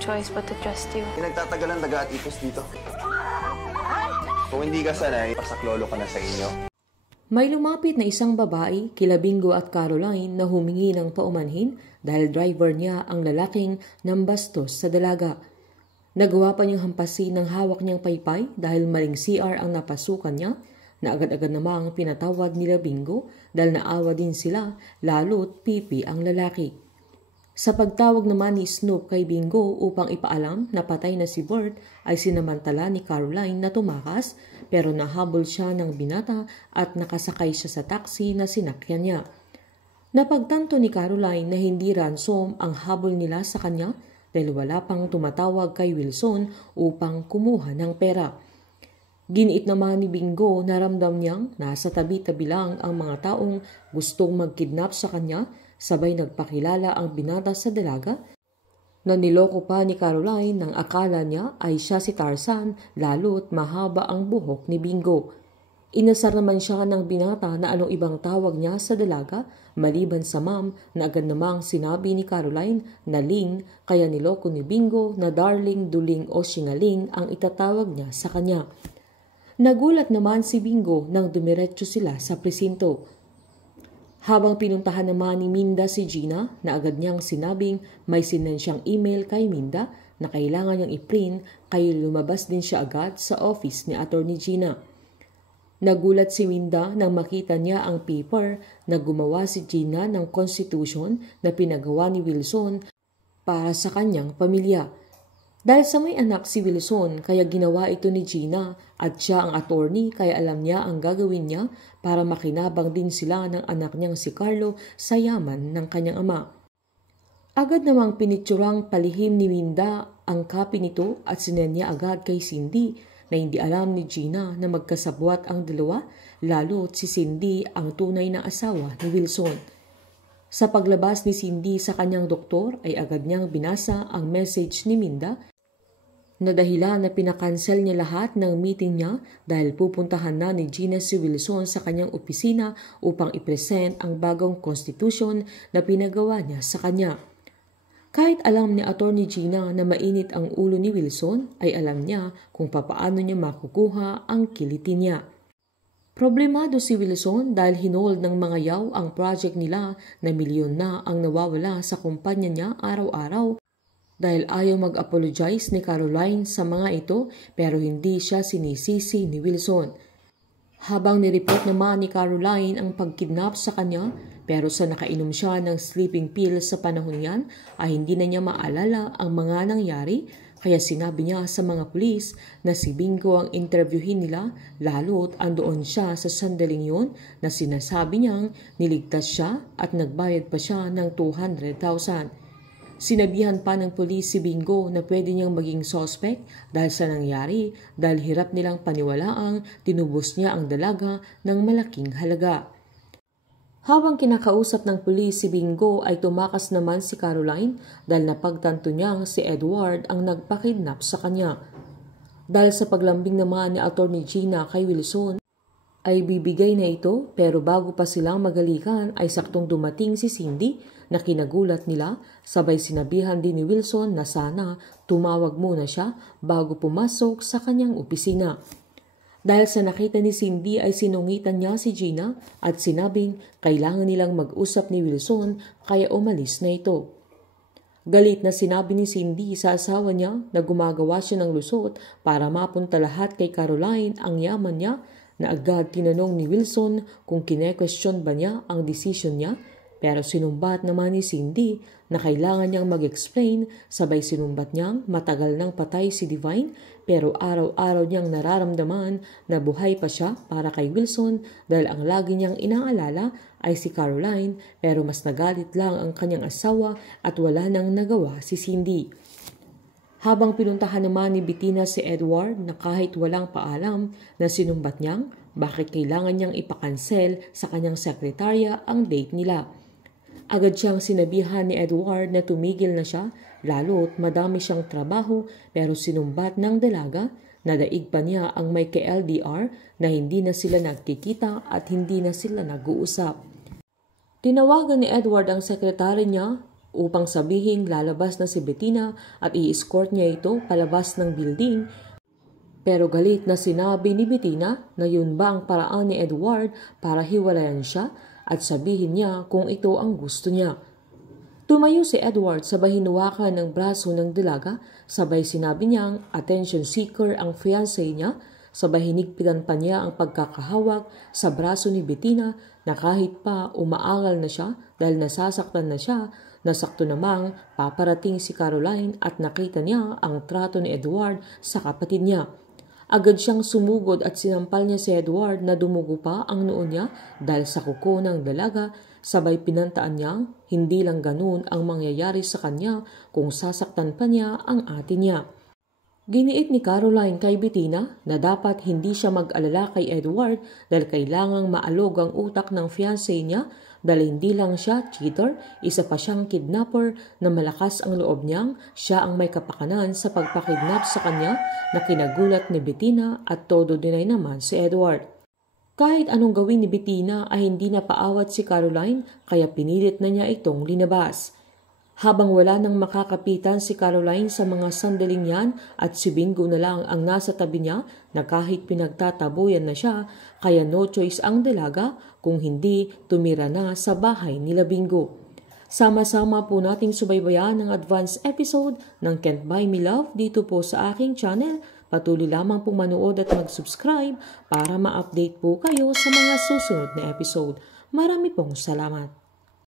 choice but to trust you. Pinagtatagal ang daga at ipos dito. Kung hindi ka sanay, pasaklolo ka na sa inyo. May lumapit na isang babae, kila Bingo at Caroline, na humingi ng paumanhin dahil driver niya ang lalaking nambastos sa dalaga. Nagawa pa niyang hampasin ng hawak niyang paypay dahil maling CR ang napasukan niya, na agad-agad namang pinatawad nila Bingo dahil naawa din sila, lalo't pipi ang lalaki. Sa pagtawag naman ni Snoop kay Bingo upang ipaalam na patay na si Bert, ay sinamantala ni Caroline na tumakas, pero nahabol siya ng binata at nakasakay siya sa taxi na sinakyan niya. Napagtanto ni Caroline na hindi ransom ang habol nila sa kanya dahil wala pang tumatawag kay Wilson upang kumuha ng pera. Giniit naman ni Bingo na ramdam niyang nasa tabi-tabi lang ang mga taong gustong magkidnap sa kanya, sabay nagpakilala ang binata sa dalaga na niloko pa ni Caroline nang akala niya ay siya si Tarzan, lalo't mahaba ang buhok ni Bingo. Inasar naman siya ng binata na anong ibang tawag niya sa dalaga maliban sa ma'am, na agad namang sinabi ni Caroline na Ling, kaya niloko ni Bingo na darling, duling o singaling ang itatawag niya sa kanya. Nagulat naman si Bingo nang dumiretso sila sa presinto. Habang pinuntahan naman ni Minda si Gina, na agad niyang sinabing may sinend siyang email kay Minda na kailangan niyang i-print, kaya lumabas din siya agad sa office ni Attorney Gina. Nagulat si Minda nang makita niya ang paper na gumawa si Gina ng constitution na pinagawa ni Wilson para sa kanyang pamilya. Dahil sa may anak si Wilson, kaya ginawa ito ni Gina at siya ang attorney, kaya alam niya ang gagawin niya para makinabang din sila ng anak niyang si Carlo sa yaman ng kanyang ama. Agad namang pinitsurang palihim ni Minda ang copy nito at sinend niya agad kay Cindy, na hindi alam ni Gina na magkasabwat ang dalawa, lalo't si Cindy ang tunay na asawa ni Wilson. Sa paglabas ni Cindy sa kanyang doktor ay agad niyang binasa ang message ni Minda na dahilan na pinakansel niya lahat ng meeting niya dahil pupuntahan na ni Gina si Wilson sa kanyang opisina upang ipresent ang bagong constitution na pinagawa niya sa kanya. Kahit alam ni Attorney Gina na mainit ang ulo ni Wilson, ay alam niya kung papaano niya makukuha ang kiliti niya. Problemado si Wilson dahil hinold ng mga yaw ang project nila na milyon na ang nawawala sa kumpanya niya araw-araw dahil ayaw mag-apologize ni Caroline sa mga ito, pero hindi siya sinisisi ni Wilson. Habang nireport naman ni Caroline ang pagkidnap sa kanya, pero sa nakainom siya ng sleeping pill sa panahon yan ay hindi na niya maalala ang mga nangyari, kaya sinabi niya sa mga pulis na si Bingo ang interviewin nila, lalo't andoon siya sa sandaling yun na sinasabi niyang niligtas siya at nagbayad pa siya ng 200,000. Sinabihan pa ng pulis si Bingo na pwede niyang maging suspect dahil sa nangyari, dahil hirap nilang paniwalaang tinubos niya ang dalaga ng malaking halaga. Habang kinakausap ng pulis si Bingo ay tumakas naman si Caroline dahil napagtanto niyang si Edward ang nagpakidnap sa kanya. Dahil sa paglambing naman ni Attorney Gina kay Wilson ay bibigay na ito, pero bago pa silang magalikan ay saktong dumating si Cindy na kinagulat nila, sabay sinabihan din ni Wilson na sana tumawag muna siya bago pumasok sa kanyang opisina. Dahil sa nakita ni Cindy ay sinungitan niya si Gina at sinabing kailangan nilang mag-usap ni Wilson, kaya umalis na ito. Galit na sinabi ni Cindy sa asawa niya na gumagawa siya ng lusot para mapunta lahat kay Caroline ang yaman niya, na agad tinanong ni Wilson kung kine-question ba niya ang decision niya, pero sinumbat naman ni Cindy na kailangan niyang mag-explain, sabay sinumbat niyang matagal nang patay si Divine pero araw-araw niyang nararamdaman na buhay pa siya para kay Wilson dahil ang lagi niyang inaalala ay si Caroline, pero mas nagalit lang ang kanyang asawa at wala nang nagawa si Cindy. Habang pinuntahan naman ni Bettina si Edward na kahit walang paalam, na sinumbat niyang bakit kailangan niyang ipakansel sa kanyang sekretarya ang date nila. Agad siyang sinabihan ni Edward na tumigil na siya, lalo't madami siyang trabaho, pero sinumbat ng dalaga na daig pa niya ang may ka-LDR na hindi na sila nagkikita at hindi na sila nag-uusap. Tinawagan ni Edward ang sekretary niya upang sabihing lalabas na si Bettina at i-escort niya ito palabas ng building. Pero galit na sinabi ni Bettina na yun ba ang paraan ni Edward para hiwalayan siya at sabihin niya kung ito ang gusto niya. Tumayo si Edward sabay hinuwakan ng braso ng dalaga, sabay sinabi niyang attention seeker ang fiancé niya, sabay hinigpitan pa niya ang pagkakahawak sa braso ni Bettina na kahit pa umaaral na siya dahil nasasaktan na siya, nasakto namang paparating si Caroline at nakita niya ang trato ni Edward sa kapatid niya. Agad siyang sumugod at sinampal niya si Edward na dumugo pa ang noo niya dahil sa kuko ng dalaga, sabay pinantaan niyang hindi lang ganun ang mangyayari sa kanya kung sasaktan pa niya ang ate niya. Giniit ni Caroline kay Bettina na dapat hindi siya mag-alala kay Edward dahil kailangang maalog ang utak ng fiancé niya dahil hindi lang siya cheater, isa pa siyang kidnapper na malakas ang loob niyang siya ang may kapakanan sa pagpakidnap sa kanya na kinagulat ni Bettina at todo dinay naman si Edward. Kahit anong gawin ni Bettina ay hindi napaawat si Caroline kaya pinilit na niya itong linabas. Habang wala nang makakapitan si Caroline sa mga sandaling yan at si Bingo na lang ang nasa tabi niya na kahit pinagtataboyan na siya, kaya no choice ang dalaga kung hindi tumira na sa bahay nila Bingo. Sama-sama po nating subaybayan ang advance episode ng Can't Buy Me Love dito po sa aking channel. Patuloy lamang pong manood at mag-subscribe para ma-update po kayo sa mga susunod na episode. Marami pong salamat.